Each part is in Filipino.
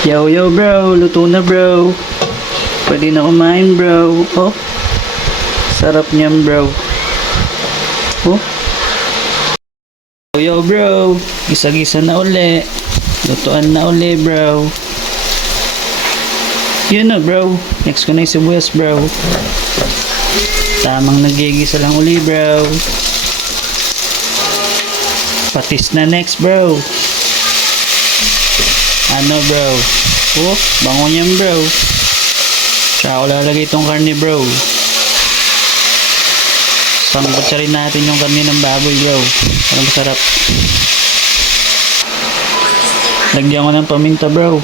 Yo yo bro, luto na bro. Pwede na kumain bro. Oh, sarap niyan bro. Oh. Yo yo bro, gisa-gisa na uli. Lutuan na uli bro. Yun na bro, next ko na yung sibuyas bro. Tamang nagigisa lang uli bro. Patis na next bro. Ano bro? Oh, bango niyan bro. Tsaka ko lalagay itong karne bro. Sambot siya rin natin yung karne ng baboy bro. Ano masarap. Lagyan ko ng paminta bro.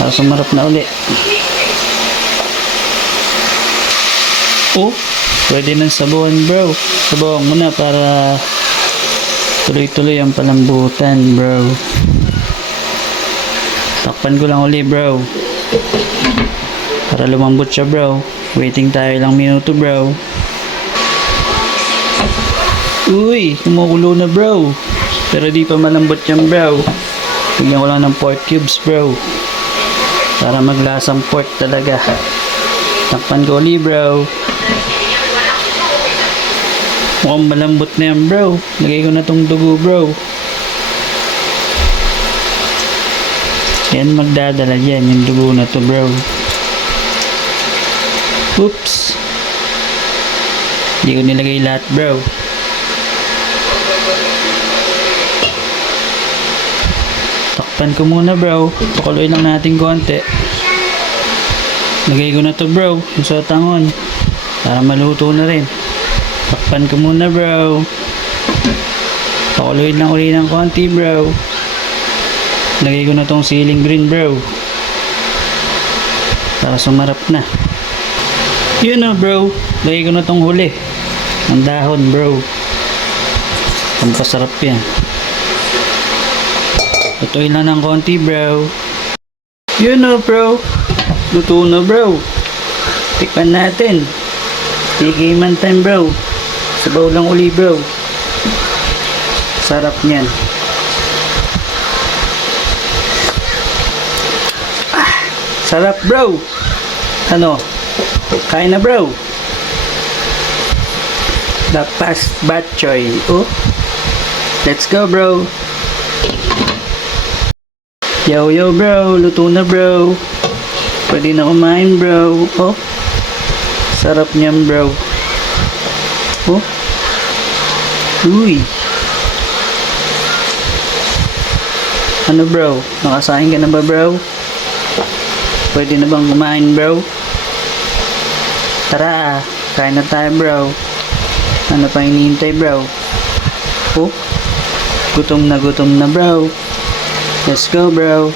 Para sumarap na uli. Oh, pwede nang sabuhan bro. Sabuhan mo na para tuloy-tuloy ang palambutan bro. Takpan ko lang uli bro. Para lumambot siya bro. Waiting tayo ilang minuto bro. Uy, kumukulo na bro. Pero di pa malambot yan bro. Bigyan ko lang ng pork cubes bro. Para maglasang pork talaga. Takpan ko uli bro. Mukhang malambot na yan bro. Lagay ko na tong dugo bro. Yan magdadala dyan. Yung dugo na to bro. Oops. Hindi ko nilagay lahat bro. Takpan ko muna bro. Pakuloy lang natin konti. Lagay ko na to bro. Yung sa tangon. Para maluto na rin. Takpan ko muna bro. Pakuloy lang uli ng konti bro. Lagay ko na tong siling green bro. Para sumarap na. Yun na bro. Lagay ko na tong huli. Ang dahon bro. Pampasarap yan. Lutuin lang ng konti bro. Yun na bro. Luto na bro. Tikman natin. TK man time bro. Sabaw lang uli bro. Sarap niyan. Sarap bro. Ano? Kain na bro. The past batchoy. Oh. Let's go bro. Yo yo bro, luto na bro. Pwede na kumain bro. Oh. Sarap niyan bro. Oh. Uy. Ano bro? Nakasahin ka na ba bro? Pwede na bang kumain bro? Tara, kain na tayo bro. Ano pa hinihintay bro? Oh, gutom na bro. Let's go bro.